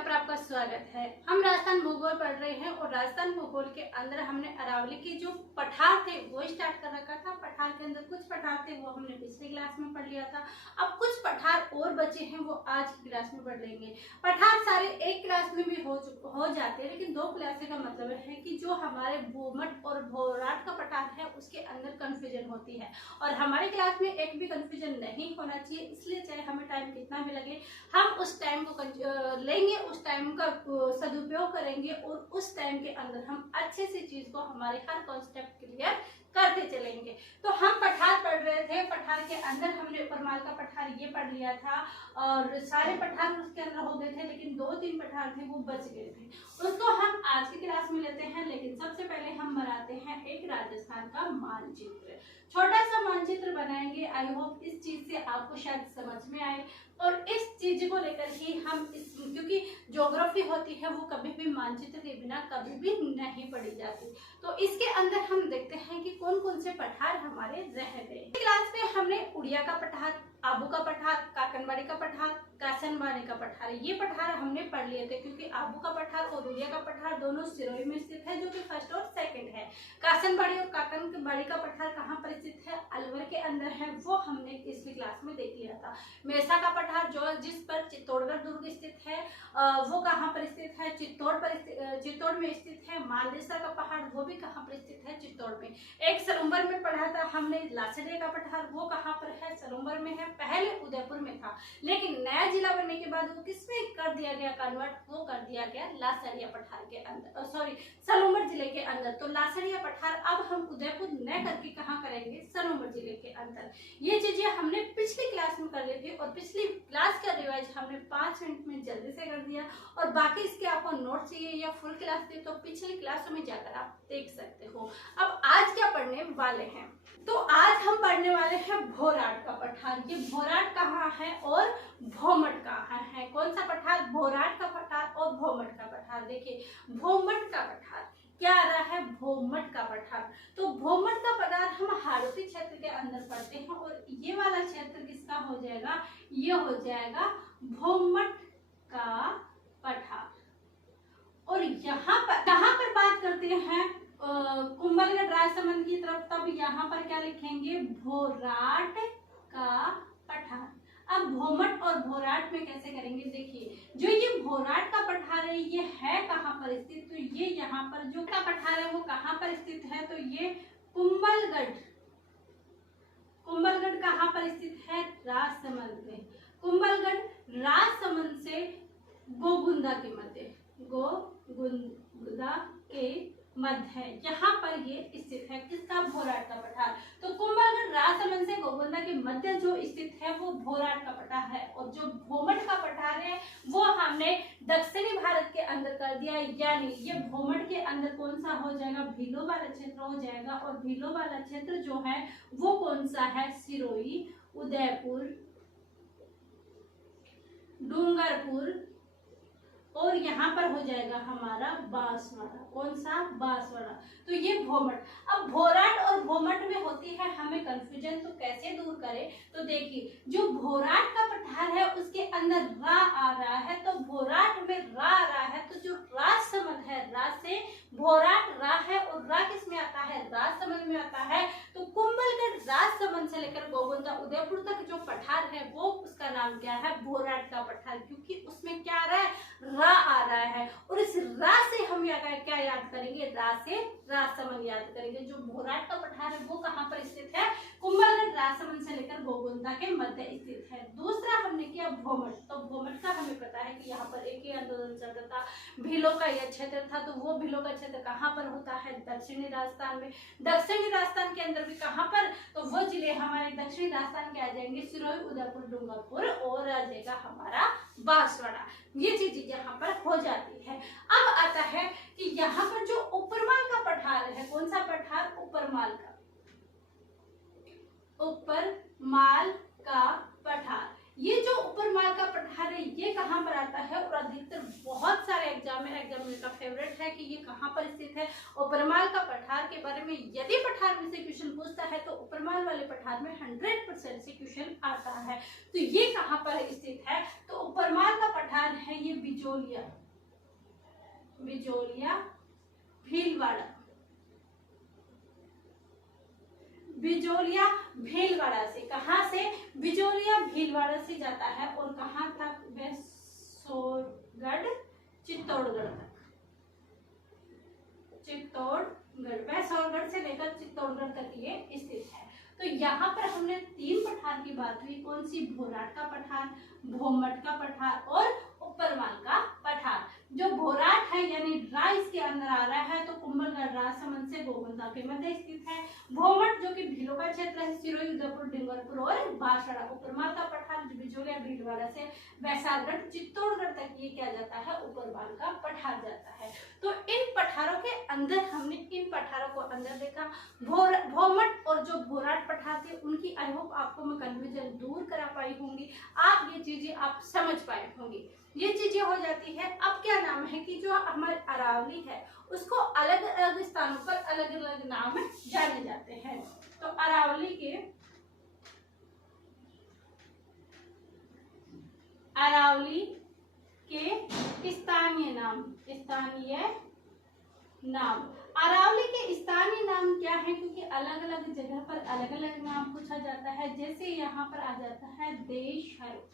यहाँ पर आपका स्वागत है। हम राजस्थान भूगोल पढ़ रहे हैं और राजस्थान भूगोल के अंदर हमने अरावली की जो पठार थे वो स्टार्ट कर रखा था। पठार के अंदर कुछ पठार थे वो हमने पिछली क्लास में पढ़ लिया था। अब कुछ पठार और बचे हैं वो आज की क्लास में पढ़ लेंगे। पठार सारे एक क्लास में भी हो जाते हैं, लेकिन दो क्लास का मतलब है कि जो हमारे भूमट और भोराट का पठार है उसके अंदर कंफ्यूजन होती है और हमारी क्लास में एक भी कंफ्यूजन नहीं होना चाहिए। इसलिए चाहे हमें टाइम कितना भी लगे हम उस टाइम को लेंगे, उस टाइम का सदुपयोग करेंगे और उस टाइम के अंदर हम अच्छे से चीज को हमारे हर कॉन्सेप्ट क्लियर करते चलेंगे। तो हम पठार पढ़ रहे थे। पठार के अंदर हमने उपरमाल का पठार ये पढ़ लिया था और सारे पठार उसके अंदर हो गए थे, लेकिन 2-3 पठार थे वो बच गए थे। उसको हम आज की क्लास में लेते हैं, लेकिन सबसे पहले हम बनाते हैं एक राजस्थान का मानचित्र। छोटा सा मानचित्र बनाएंगे। आई होप इस चीज से आपको शायद समझ में आए और इस चीज को लेकर ही हम क्योंकि ज्योग्राफी होती है वो कभी भी मानचित्र के बिना कभी भी नहीं पढ़ी जाती। तो इसके अंदर हम देखते हैं कि कौन कौन से पठार हमारे रह गए। क्लास में हमने उड़िया का पठार, आबू का पठार, काकनबाड़ी का पठार, कासनबाड़ी का पठार ये पठार हमने पढ़ लिए थे, क्योंकि आबू का पठार और उड़िया का पठार दोनों सिरोही में स्थित है जो कि फर्स्ट और सेकंड है। कासनबाड़ी और काकनबाड़ी का पठार कहाँ पर स्थित है? अलवर के अंदर है, वो हमने पिछली क्लास में देख लिया था। मेरसा का पठार जो जिस पर चित्तौड़गढ़ दुर्ग स्थित है वो कहाँ पर स्थित है? चित्तौड़ में स्थित है। मालदेसर का पहाड़ वो भी कहाँ पर स्थित है? चित्तौड़ में। एक सलूम्बर में पढ़ा था हमने लासड़िया का पठार, वो कहाँ पर है? सलूम्बर में है। पहले उदयपुर में था, लेकिन नया जिला बनने के बाद वो किसमें कर दिया गया कन्वर्ट? वो कर दिया गया लासड़िया पठार के अंदर, सॉरी सलूम्बर जिले के अंदर। तो लासड़िया पठार अब हम उदयपुर न करके कहाँ करेंगे? सलूम्बर जिले के अंदर। ये चीजें हमने पिछली क्लास में कर ली थी और पिछली क्लास का रिवाइज हमने 5 मिनट में जल्दी से कर दिया। और बाकी इसके आपको नोट चाहिए या फुल क्लास चाहिए तो पिछली क्लासों में जाकर आप देख सकते हो। अब आज क्या पढ़ने वाले हैं? तो आज हम पढ़ने वाले हैं भोराट का पठार। ये भोराट कहाँ है और भोमट कहाँ है? कौन सा पठार? भोराट का पठार और भोमट का पठार। देखिए भोमट का पठार क्या आ रहा है? भोमट का पठार। तो भोमट का पठार हम हाड़ौती क्षेत्र के अंदर पढ़ते हैं और ये वाला क्षेत्र किसका हो जाएगा? ये हो जाएगा भोमट का पठार। और यहाँ पर बात करते हैं कुंभलगढ़ राजसमंद की तरफ, तब यहाँ पर क्या लिखेंगे? भोराट का पठार। अब भोमट और भोराट में कैसे करेंगे? देखिए जो ये भोराट का पठार है ये है कहाँ पर स्थित? तो ये यहाँ पर जो का पठार है वो कहाँ पर स्थित है? तो ये कुंभलगढ़ कहाँ पर स्थित है? राजसमंद में। कुंभलगढ़ राजसमंद से गोगुंदा के मध्य, गोगुंदा के मध्य यहाँ पर ये स्थित है। किसका? भोराट का पठार। तो कुंभलगढ़ राजसमंद से गोगुंदा के मध्य जो स्थित है वो भोराट का पठार है। और जो भोमट का पठार है वो हमने दक्षिणी भारत के अंदर कर दिया, यानी ये भोमट के अंदर कौन सा हो जाएगा? भीलो वाला क्षेत्र हो जाएगा। और भीलो वाला क्षेत्र जो है वो कौन सा है? सिरोही, उदयपुर, डूंगरपुर और यहाँ पर हो जाएगा हमारा बांसवाड़ा। कौन सा? बांसवाड़ा। तो ये भोमट। अब भोराट और भोमट में होती है हमें कंफ्यूजन, तो कैसे दूर करें? तो देखिए जो भोराट का पठार है उसके अंदर रा आ रहा है, तो भोराट में रा आ रहा है, तो जो राजसमंद है रा से भोराट रा है और रा किस में आता है? राजसमंद में आता है। तो कुंभलगढ़ राजसमंद से लेकर गोगुंदा उदयपुर तक जो पठार है वो उसका नाम क्या है? भोराट का पठार, क्योंकि उसमें क्या आ रहा है? रा आ रहा है। और इस रा से हम क्या याद करेंगे? रा से राजसमंद याद करेंगे। जो भोराट का पठार है वो कहाँ पर स्थित है? कुंभलगढ़ राजसमंद से लेकर गोगुंदा के मध्य स्थित है। दूसरा हमने किया भोमट। तो भोमट का हमें पता है कि यहाँ पर एक ही आंदोलन चलता था, भीलों का यह क्षेत्र था। तो वो भीलों का क्षेत्र कहाँ पर होता है? दक्षिणी राजस्थान में। दक्षिणी राजस्थान के अंदर भी कहाँ पर? तो वो जिले हमारे दक्षिणी राजस्थान के आ जाएंगे सिरोही, उदयपुर, डूंगरपुर और आ जाएगा हमारा बांसवाड़ा। ये चीजें यहाँ पर हो जाती है। अब आता है कि यहाँ पर जो उपरमाल का पठार है, कौन सा पठार? उपरमाल का। उपरमाल का पठार, ये जो उपरमाल का पठार है ये कहाँ पर आता है? और अधिकतर बहुत सारे एग्जामिनर का फेवरेट है कि ये कहाँ पर स्थित है। उपरमाल का पठार के बारे में यदि पठार में से क्वेश्चन पूछता है तो उपरमाल वाले पठार में 100% से क्वेश्चन आता है। तो ये कहाँ पर स्थित है? तो उपरमाल का पठार है ये बिजोलिया, बिजोलिया भीलवाड़ा, बिजोलिया भीलवाड़ा से, कहाँ से? बिजोलिया भीलवाड़ा से जाता है और कहाँ तक? वैसोरगढ़ चित्तौड़गढ़ तक, चित्तौड़गढ़, वैसोरगढ़ से लेकर चित्तौड़गढ़ तक ये स्थित है। तो यहाँ पर हमने 3 पठार की बात हुई, कौन सी? भोराट का पठार, भोमट का पठार और ऊपरवाल का पठार। जो भोराट है यानी रा इसके अंदर आ रहा है तो कुंभलगढ़ राजसमंद से गोगंदा के मध्य स्थित है। भोमट जो कि भीलों का क्षेत्र है, सिरोही, उदयपुर, डूंगरपुर और बांसवाड़ा। ऊपरवाल का पठार बिजोलिया भीलवाड़ा से वैसागढ़ चित्तौड़गढ़ तक ये क्या जाता है? ऊपरवाल का पठार जाता है। तो इन पठारों के अंदर हमने इन पठारों को अंदर देखा। भोमट और जो भोराट पठार थे उनकी आई होप आपको मैं कन्फ्यूजन दूर करा पाई होंगी, आप ये चीजें आप समझ पाए होंगी। ये चीजें हो जाती है। अब क्या नाम है कि जो हमारे अरावली है उसको अलग अलग स्थानों पर अलग अलग नाम जाने जाते हैं। तो अरावली के स्थानीय नाम, अरावली के स्थानीय नाम क्या है? क्योंकि अलग अलग जगह पर अलग अलग नाम पूछा जाता है। जैसे यहाँ पर आ जाता है देशहरो।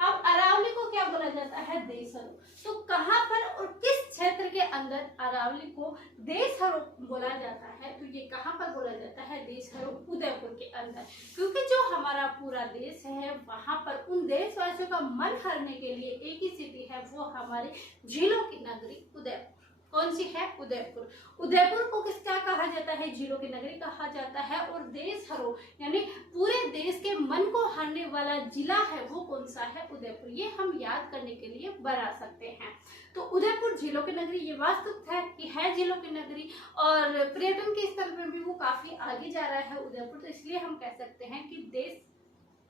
अब अरावली को क्या बोला जाता है? देशहरो। तो कहाँ पर और किस क्षेत्र के अंदर अरावली को देशहरो बोला जाता है? तो ये कहाँ पर बोला जाता है? देशहरो उदयपुर के अंदर। क्योंकि जो हमारा पूरा देश है वहां पर उन देशवासियों का मन हरने के लिए एक ही सिटी है, वो हमारी झीलों की नगरी उदयपुर। कौन सी है? उदयपुर। उदयपुर को किसका कहा जाता है? झीलों की नगरी कहा जाता है। और देशहरो यानी पूरे देश के मन को हरने वाला जिला है वो कौन सा है? उदयपुर। ये हम याद करने के लिए बना सकते हैं। तो उदयपुर झीलों की नगरी, ये वास्तव है कि है झीलों की नगरी और पर्यटन के स्तर पर भी वो काफी आगे जा रहा है उदयपुर। तो इसलिए हम कह सकते हैं कि देश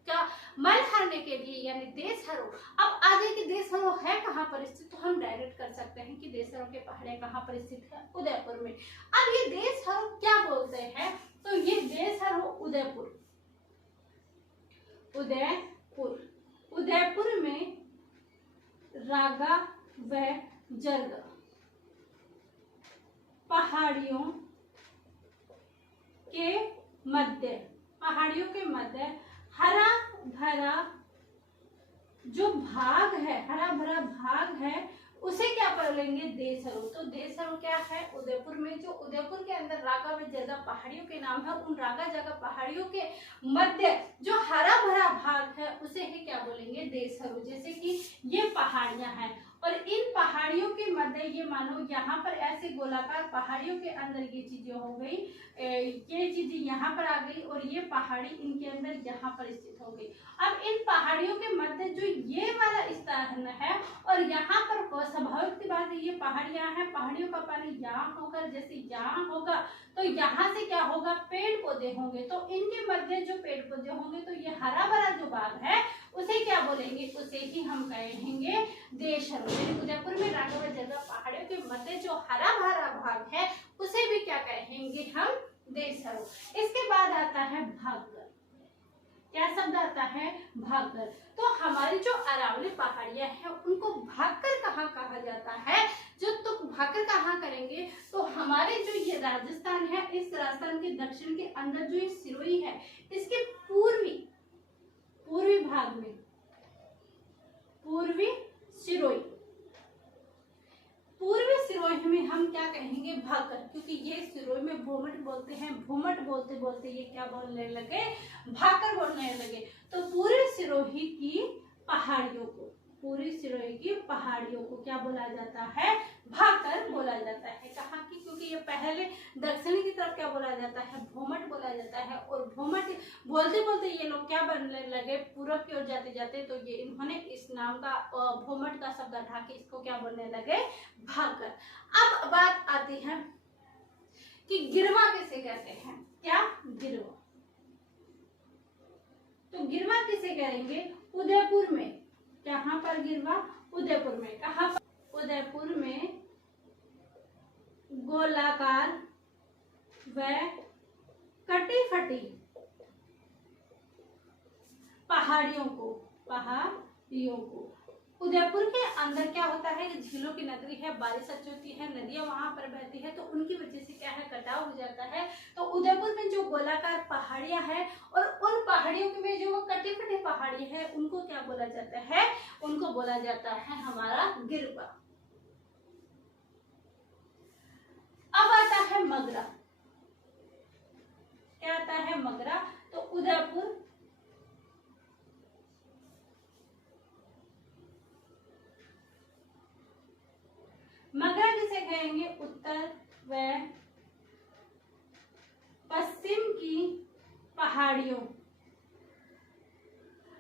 का मन हरने के लिए यानी देशहरो। अब आगे की देशहरो है कहाँ पर स्थित? तो हम डायरेक्ट कर सकते हैं कि देशहरो के पहाड़े कहाँ पर स्थित है? उदयपुर में। अब ये देशहरो क्या बोलते हैं? तो ये देशहरो उदयपुर में रागा व जरगा पहाड़ियों के मध्य हरा भरा जो भाग है, हरा भरा भाग है, उसे क्या बोलेंगे? देशहरो। तो देशहरो क्या है? उदयपुर में। जो उदयपुर के अंदर रागा व जरगा पहाड़ियों के नाम है, उन रागा जरगा पहाड़ियों के मध्य जो हरा भरा भाग है उसे ही क्या बोलेंगे? देशहरो। जैसे कि ये पहाड़ियां हैं और इन पहाड़ियों के मध्य ये मानो यहाँ पर ऐसे गोलाकार पहाड़ियों के अंदर ये चीजें हो गई, ये चीजें यहाँ पर आ गई और ये पहाड़ी इनके अंदर यहाँ पर स्थित हो गई। अब इन पहाड़ियों के मध्य जो ये वाला स्थान है और यहाँ पर स्वाभाविक सी बात है ये पहाड़ियां हैं, पहाड़ियों का पानी यहाँ होकर जैसे यहाँ होगा तो यहाँ से क्या होगा? पेड़ पौधे होंगे। तो इनके मध्य जो पेड़ पौधे होंगे तो ये हरा भरा जो भाग है उसे क्या बोलेंगे? उसे ही हम कहेंगे देशहरो। उदयपुर में रागा व जरगा पहाड़ियों के मध्य जो हरा भरा भाग है उसे भी क्या कहेंगे? हम देशहरो। इसके बाद आता है भागकर। क्या शब्द आता है? भागकर। तो हमारी जो अरावली पहाड़ियां हैं उनको भागकर कहाँ कहा जाता है? तो भागकर कहाँ करेंगे? तो हमारे जो ये राजस्थान है, इस राजस्थान के दक्षिण के अंदर जो ये सिरोही है इसके पूर्वी भाग में, पूर्वी सिरोही में हम क्या कहेंगे? भागकर। क्योंकि ये सिरोही में भोमट बोलते हैं, भोमट बोलते बोलते ये क्या बोलने लगे? भागकर बोलने लगे। तो पूरी सिरोही की पहाड़ियों को क्या बोला जाता है? भागकर बोला जाता है। कहाँ की? क्योंकि ये पहले दक्षिणी की तरफ क्या बोला जाता है? भोमट बोला जाता है और भोमट बोलते बोलते ये लोग क्या बनने लगे? पूर्व की ओर जाते जाते तो ये इन्होंने इस नाम का भोमट का शब्द हटा के इसको क्या बोलने लगे? भागकर। अब बात आती है कि गिरवा किसे कहते हैं? क्या? गिरवा। तो गिरवा किसे कहेंगे? उदयपुर में। कहाँ पर गिरवा? उदयपुर में। कहाँ पर? उदयपुर में गोलाकार व कटी फटी पहाड़ियों को उदयपुर के अंदर क्या होता है कि झीलों की नगरी है, बारिश अच्छी होती है, नदियां वहां पर बहती है, तो उनकी वजह से क्या है, कटाव हो जाता है। तो उदयपुर में जो गोलाकार पहाड़ियां हैं और उन पहाड़ियों में जो कटी फटी पहाड़ी है उनको क्या बोला जाता है, उनको बोला जाता है हमारा गिरवा। अब आता है मगरा। क्या आता है, मगरा। तो उदयपुर मगरा किसे कहेंगे, उत्तर व पश्चिम की पहाड़ियों,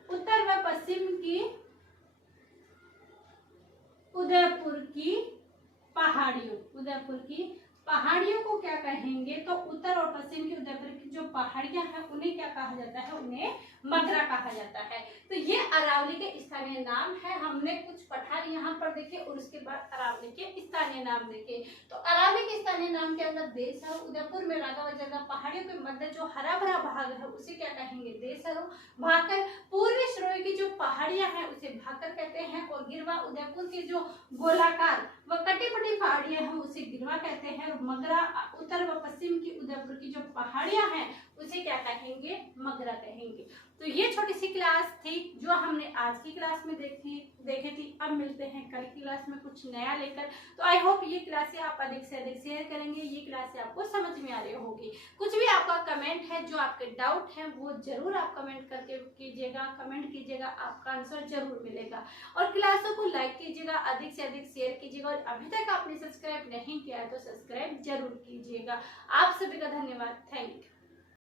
उत्तर व पश्चिम की उदयपुर की पहाड़ियों, उदयपुर की पहाड़ियों को क्या कहेंगे, तो उत्तर और पश्चिम की उदयपुर की जो पहाड़ियां हैं उन्हें क्या कहा जाता है, उन्हें मगरा कहा जाता है। तो ये अरावली के स्थानीय नाम है। हमने कुछ पठार यहाँ पर देखे और उसके बाद अरावली के स्थानीय नाम देखे। तो अरावली के स्थानीय नाम के अंदर देशहरो, उदयपुर में रागावजरगा पहाड़ियों के मध्य जो हरा भरा भाग है उसे क्या कहेंगे, देशहरो। भाकर, पूर्वी सिरोही की जो पहाड़ियां हैं उसे भाकर कहते हैं, और गिरवा उदयपुर की जो गोलाकार व कटी फटी पहाड़ियां हैं उसे गिरवा कहते हैं, और मगरा उत्तर व पश्चिम की उदयपुर की जो पहाड़ियां हैं उसे क्या कहेंगे, मगरा कहेंगे। तो ये छोटी सी क्लास थी जो हमने आज की क्लास में देखी थी। अब मिलते हैं कल की क्लास में कुछ नया लेकर। तो आई होप ये क्लासें आप अधिक से अधिक शेयर करेंगे, ये क्लासें आपको समझ में आ रही होगी। कुछ भी आपका कमेंट है, जो आपके डाउट है वो जरूर आप कमेंट करके कीजिएगा, कमेंट कीजिएगा, आपका आंसर जरूर मिलेगा। और क्लासों को लाइक कीजिएगा, अधिक से अधिक शेयर कीजिएगा, और अभी तक आपने सब्सक्राइब नहीं किया है तो सब्सक्राइब जरूर कीजिएगा। आप सभी का धन्यवाद। Thank you.